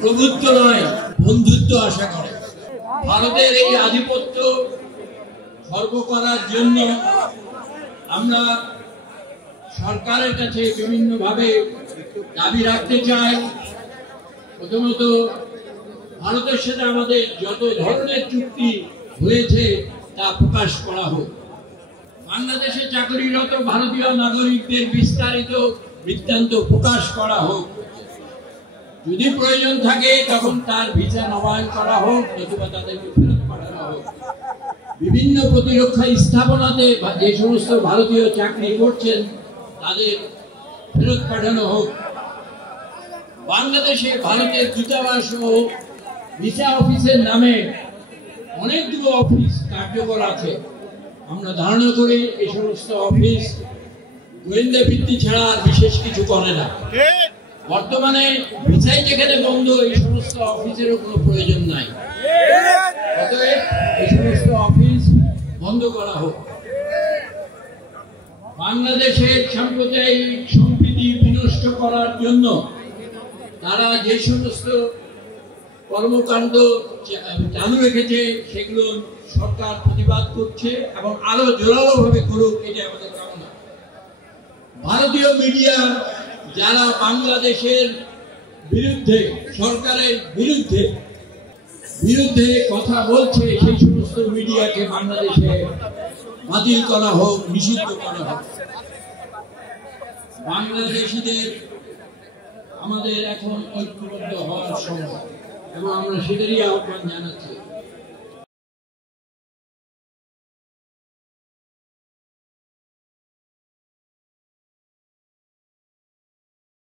প্রভুত্ব নয়, বন্ধুত্ব আশা করে। ভারতের এই আধিপত্য খর্ব করার জন্য আমরা সরকারের কাছে বিভিন্নভাবে দাবি রাখতে চাই। প্রথমত, ভারতের সাথে আমাদের যত ধরনের চুক্তি হয়েছে তা প্রকাশ করা হোক। বাংলাদেশে চাকরিরত ভারতীয় নাগরিকদের বিস্তারিত বৃত্তান্ত প্রকাশ করা হোক। যদি প্রয়োজন থাকে তখন তার ভিসা নবায়ন করা হোক, অথবা তাদেরকে ফেরত পাঠানো হোক। বিভিন্ন প্রতিরক্ষা স্থাপনাতে যে সমস্ত ভারতীয় চাকরি করছেন তাদের ফেরত পাঠানো হোক। বাংলাদেশে ভারতের দূতাবাস ও ভিসা অফিসের নামে অনেকগুলো অফিস কার্যকর আছে। আমরা ধারণা করি এই সমস্ত অফিস গোয়েন্দা ভিত্তি ছাড়া আর বিশেষ কিছু করে না। বর্তমানে ভিসাই যেখানে বন্ধ, এই সমস্ত অফিসেরও কোনো প্রয়োজন নাই। অতএব এই সমস্ত অফিস বন্ধ করা হোক। বাংলাদেশের সাম্প্রদায়িক সম্প্রীতি বিনষ্ট করার জন্য তারা যে সমস্ত কর্মকাণ্ড চালু রেখেছে সেগুলো সরকার প্রতিবাদ করছে এবং আরো জোরালো ভাবে করুক, এটা আমাদের কামনা। ভারতীয় মিডিয়া যারা বাংলাদেশের বিরুদ্ধে, সরকারের বিরুদ্ধে কথা বলছে, সেই সমস্ত মিডিয়াকে বাংলাদেশে বাতিল করা হোক, নিষিদ্ধ করা হোক। বাংলাদেশিদের আমাদের এখন ঐক্যবদ্ধ হওয়ার সময় এবং আমরা সেটারই আহ্বান জানাচ্ছি।